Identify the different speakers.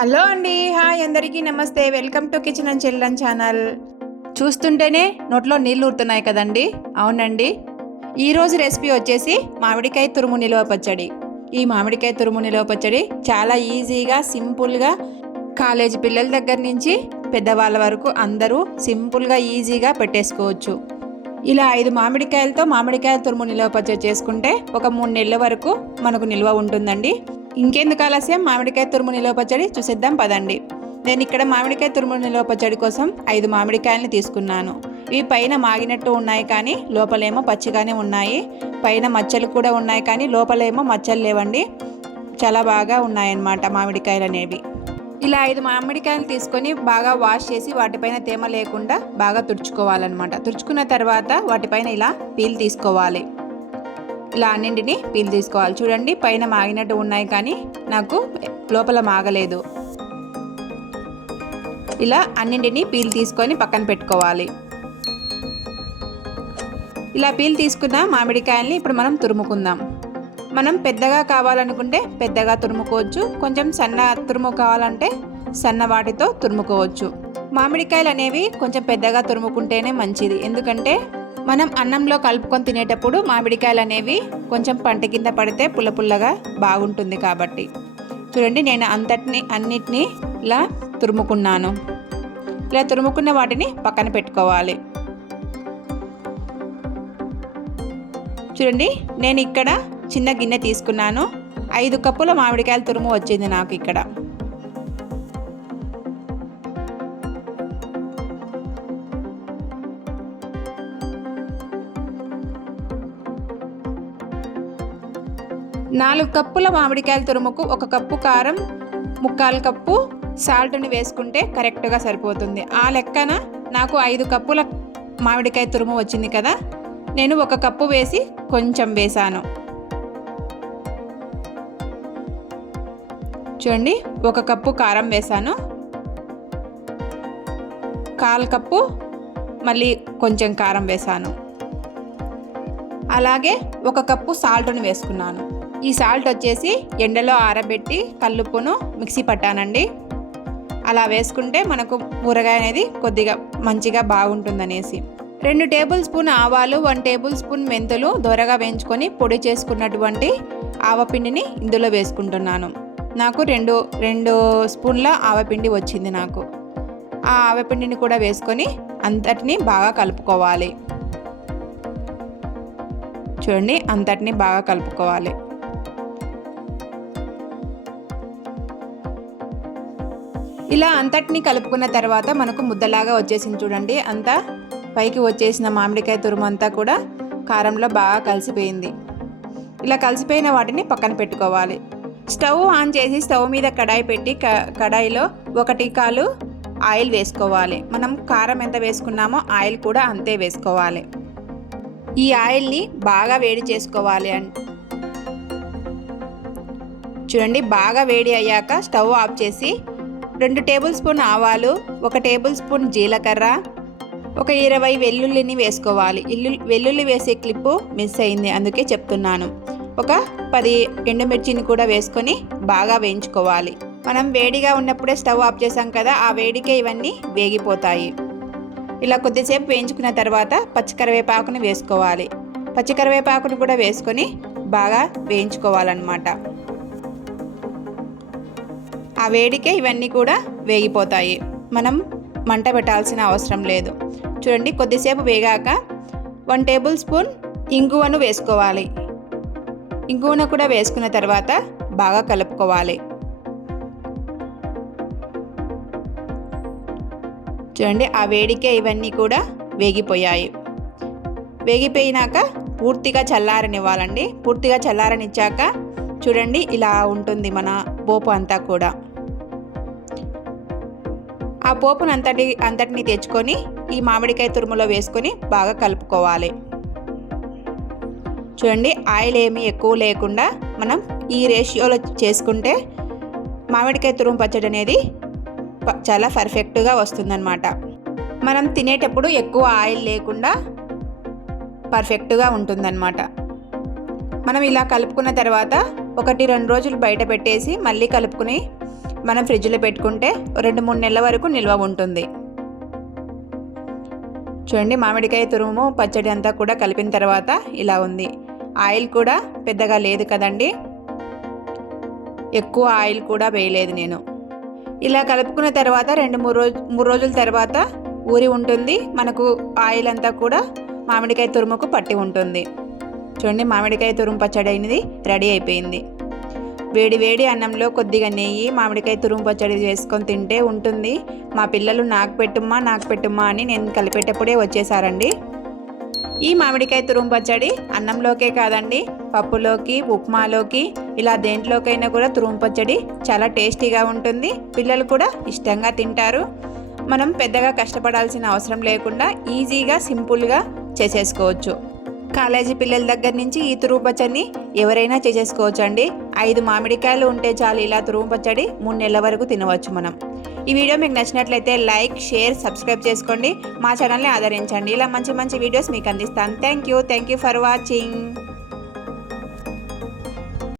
Speaker 1: Hello అండి hi అందరికీ నమస్తే. Welcome to kitchen and children channel. చూస్తుంటేనే నోట్లో నీళ్ళు ఊరుతున్నాయి కదండి? అవునండి. ఈరోజు రెసిపీ వచ్చేసి మామిడికాయ తురుము నిలువ పచ్చడి. ఈ మామిడికాయ తురుము నిలువ పచ్చడి చాలా ఈజీగా సింపుల్గా కాలేజీ పిల్లల దగ్గర నుంచి పెద్దవాళ్ళ వరకు అందరూ సింపుల్గా ఈజీగా పెట్టేసుకోవచ్చు. ఇలా ఐదు మామిడికాయలతో మామిడికాయ తురుము నిలువ పచ్చడి చేసుకుంటే ఒక మూడు నెలల వరకు మనకు నిల్వ ఉంటుందండి. ఇంకెందుకు ఆలస్యం? మామిడికాయ తురుము నిలువ పచ్చడి చూసేద్దాం పదండి. నేను ఇక్కడ మామిడికాయ తురుము నిలువ పచ్చడి కోసం ఐదు మామిడికాయలని తీసుకున్నాను. ఇవి పైన మాగినట్టు ఉన్నాయి కానీ లోపలేమో పచ్చిగానే ఉన్నాయి. పైన మచ్చలు కూడా ఉన్నాయి కానీ లోపలేమో మచ్చలు లేవండి. చాలా బాగా ఉన్నాయన్నమాట మామిడికాయలు అనేవి ఇలా ఐదు మామిడికాయలు తీసుకొని బాగా వాష్ చేసి వాటిపైన తేమ లేకుండా బాగా తుడుచుకోవాలన్నమాట. తుడుచుకున్న తర్వాత వాటిపైన ఇలా పీల్ తీసుకోవాలి. ఇలా అన్నింటిని పీల్ తీసుకోవాలి. చూడండి పైన మాగినట్టు ఉన్నాయి కానీ నాకు లోపల మాగలేదు. ఇలా అన్నింటినీ పీల్ తీసుకొని పక్కన పెట్టుకోవాలి. ఇలా పీల్ తీసుకున్న మామిడికాయల్ని ఇప్పుడు మనం తురుముకుందాం. మనం పెద్దగా కావాలనుకుంటే పెద్దగా తురుముకోవచ్చు. కొంచెం సన్న తురుము కావాలంటే సన్న వాటితో తురుముకోవచ్చు. మామిడికాయలు అనేవి కొంచెం పెద్దగా తురుముకుంటేనే మంచిది. ఎందుకంటే మనం అన్నంలో కలుపుకొని తినేటప్పుడు మామిడికాయలు అనేవి కొంచెం పంట కింద పడితే పుల్ల పుల్లగా బాగుంటుంది కాబట్టి. చూడండి నేను అంతటిని అన్నిటినీ ఇలా తురుముకున్నాను. ఇలా తురుముకున్న వాటిని పక్కన పెట్టుకోవాలి. చూడండి నేను ఇక్కడ చిన్న గిన్నె తీసుకున్నాను. ఐదు కప్పుల మామిడికాయల తురుము వచ్చింది నాకు ఇక్కడ. నాలుగు కప్పుల మామిడికాయల తురుముకు ఒక కప్పు కారం ముక్కాలు కప్పు సాల్ట్ని వేసుకుంటే కరెక్ట్గా సరిపోతుంది. ఆ లెక్కన నాకు ఐదు కప్పుల మామిడికాయ తురుము వచ్చింది కదా నేను ఒక కప్పు వేసి కొంచెం వేసాను. చూడండి ఒక కప్పు కారం వేసాను. కాల్ కప్పు మళ్ళీ కొంచెం కారం వేసాను. అలాగే ఒక కప్పు సాల్ట్ని వేసుకున్నాను. ఈ సాల్ట్ వచ్చేసి ఎండలో ఆరబెట్టి కల్లుప్పును మిక్సీ పట్టానండి. అలా వేసుకుంటే మనకు ఊరగాయ అనేది కొద్దిగా మంచిగా బాగుంటుందనేసి. రెండు టేబుల్ స్పూన్ ఆవాలు వన్ టేబుల్ స్పూన్ మెంతులు దొరగా వేయించుకొని పొడి చేసుకున్నటువంటి ఆవపిండిని ఇందులో వేసుకుంటున్నాను. నాకు రెండు రెండు స్పూన్ల ఆవపిండి వచ్చింది నాకు. ఆ ఆవపిండిని కూడా వేసుకొని అంతటిని బాగా కలుపుకోవాలి. చూడండి అంతటిని బాగా కలుపుకోవాలి. ఇలా అంతటిని కలుపుకున్న తర్వాత మనకు ముద్దలాగా వచ్చేసింది చూడండి. అంతా పైకి వచ్చేసిన మామిడికాయ తురుము అంతా కూడా కారంలో బాగా కలిసిపోయింది. ఇలా కలిసిపోయిన వాటిని పక్కన పెట్టుకోవాలి. స్టవ్ ఆన్ చేసి స్టవ్ మీద కడాయి పెట్టి కడాయిలో ఒకటి కాలు ఆయిల్ వేసుకోవాలి. మనం కారం ఎంత వేసుకున్నామో ఆయిల్ కూడా అంతే వేసుకోవాలి. ఈ ఆయిల్ని బాగా వేడి చేసుకోవాలి అండి చూడండి బాగా వేడి అయ్యాక స్టవ్ ఆఫ్ చేసి రెండు టేబుల్ స్పూన్ ఆవాలు ఒక టేబుల్ స్పూన్ జీలకర్ర ఒక ఇరవై వెల్లుల్లిని వేసుకోవాలి. ఇల్లు వెల్లుల్లి వేసే క్లిప్పు మిస్ అయింది అందుకే చెప్తున్నాను. ఒక పది ఎండుమిర్చిని కూడా వేసుకొని బాగా వేయించుకోవాలి. మనం వేడిగా ఉన్నప్పుడే స్టవ్ ఆఫ్ చేసాం కదా ఆ వేడికే ఇవన్నీ వేగిపోతాయి. ఇలా కొద్దిసేపు వేయించుకున్న తర్వాత పచ్చికరివేపాకుని వేసుకోవాలి. పచ్చికరివేపాకును కూడా వేసుకొని బాగా వేయించుకోవాలన్నమాట. ఆ వేడికే ఇవన్నీ కూడా వేగిపోతాయి. మనం మంట పెట్టాల్సిన అవసరం లేదు. చూడండి కొద్దిసేపు వేగాక వన్ టేబుల్ స్పూన్ ఇంగువను వేసుకోవాలి. ఇంగువను కూడా వేసుకున్న తర్వాత బాగా కలుపుకోవాలి. చూడండి ఆ వేడికే ఇవన్నీ కూడా వేగిపోయాయి. వేగిపోయినాక పూర్తిగా చల్లారనివ్వాలండి. పూర్తిగా చల్లారనిచ్చాక చూడండి ఇలా ఉంటుంది మన పోపు అంతా కూడా. ఆ పోపును అంతటి అంతటిని తెచ్చుకొని ఈ మామిడికాయ తురుములో వేసుకొని బాగా కలుపుకోవాలి. చూడండి ఆయిల్ ఏమీ ఎక్కువ లేకుండా మనం ఈ రేషియోలో చేసుకుంటే మామిడికాయ తురుము పచ్చడి అనేది చాలా పర్ఫెక్ట్గా వస్తుందన్నమాట. మనం తినేటప్పుడు ఎక్కువ ఆయిల్ లేకుండా పర్ఫెక్ట్గా ఉంటుందన్నమాట. మనం ఇలా కలుపుకున్న తర్వాత ఒకటి రెండు రోజులు బయట పెట్టేసి మళ్ళీ కలుపుకుని మనం ఫ్రిడ్జ్లో పెట్టుకుంటే రెండు మూడు నెలల వరకు నిల్వ ఉంటుంది. చూడండి మామిడికాయ తురుము పచ్చడి అంతా కూడా కలిపిన తర్వాత ఇలా ఉంది. ఆయిల్ కూడా పెద్దగా లేదు కదండి. ఎక్కువ ఆయిల్ కూడా వేయలేదు నేను. ఇలా కలుపుకున్న తర్వాత రెండు మూడు రోజు మూడు రోజుల తర్వాత ఊరి ఉంటుంది. మనకు ఆయిల్ అంతా కూడా మామిడికాయ తురుముకు పట్టి ఉంటుంది. చూడండి మామిడికాయ తురుము పచ్చడి అయినది రెడీ అయిపోయింది. వేడి వేడి అన్నంలో కొద్దిగా నెయ్యి మామిడికాయ తురుము పచ్చడి చేసుకొని తింటే ఉంటుంది. మా పిల్లలు నాకు పెట్టుమ్మా నాకు పెట్టుమ్మా అని నేను కలిపేటప్పుడే వచ్చేసారండి. ఈ మామిడికాయ తురుము పచ్చడి అన్నంలోకే కాదండి పప్పులోకి ఉప్మాలోకి ఇలా దేంట్లోకైనా కూడా తురుము పచ్చడి చాలా టేస్టీగా ఉంటుంది. పిల్లలు కూడా ఇష్టంగా తింటారు. మనం పెద్దగా కష్టపడాల్సిన అవసరం లేకుండా ఈజీగా సింపుల్గా చేసేసుకోవచ్చు. కాలేజీ పిల్లల దగ్గర నుంచి ఈ తురుము పచ్చడిని ఎవరైనా చేసేసుకోవచ్చు అండి ఐదు మామిడికాయలు ఉంటే చాలు ఇలా తురుము పచ్చడి మూడు నెలల వరకు తినవచ్చు మనం. ఈ వీడియో మీకు నచ్చినట్లయితే లైక్ షేర్ సబ్స్క్రైబ్ చేసుకోండి. మా ఛానల్ని ఆదరించండి. ఇలా మంచి మంచి వీడియోస్ మీకు అందిస్తాను thank you. Thank you for watching.